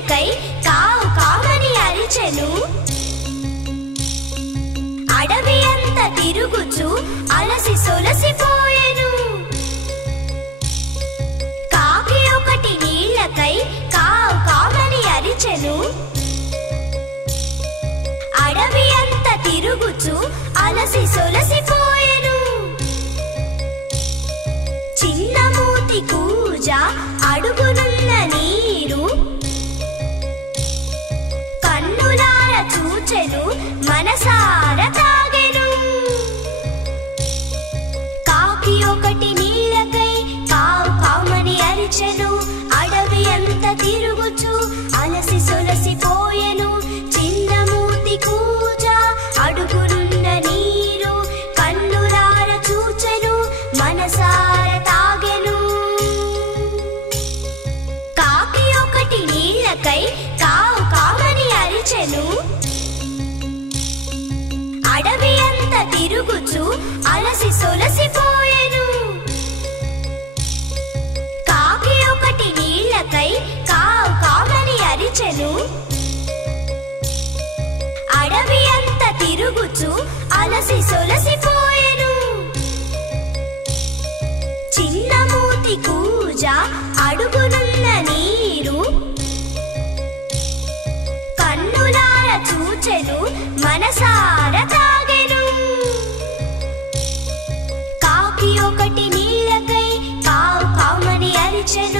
నీళ్ళకై కావు కామని అరిచెను. అడవి అంత తిరుగుచు అలసి సొలసిపోయెను. కాకి ఒకటి నీళ్ళకై కావు కామని అరిచెను. అడవి అంత తిరుగుచు అలసి సొలసిపోయెను. చిన్న మూతి కూజ అడుగునున్న నీరు కన్నులార చూచెను, మనసార తాగెను. కాకి ఒకటి నీళ్ళకై కావు కామని అరిచెను. అడవి అంత తిరుగుచు అలసి సొలసిపోయెను. చిన్న మూతి కూజ అడుగునున్న నీరు కన్నులార చూచెను, మనసార తాగెను. కాకి ఒకటి నీళ్ళకై కావు కామని అరిచెను. అడవి అంత తిరుగుచు అలసి సొలసిపోయెను. కాకి ఒకటి నీళ్ళకై కావు కామని అరిచెను. అడవి అంత తిరుగుచు అలసి సొలసిపోయెను. చిన్న మూతి కూజ అడుగునున్న నీరు కన్నులార చూచెను, మనసార తాగెను. కాకి ఒకటి నీళ్ళకై కావు కామని అరిచెను.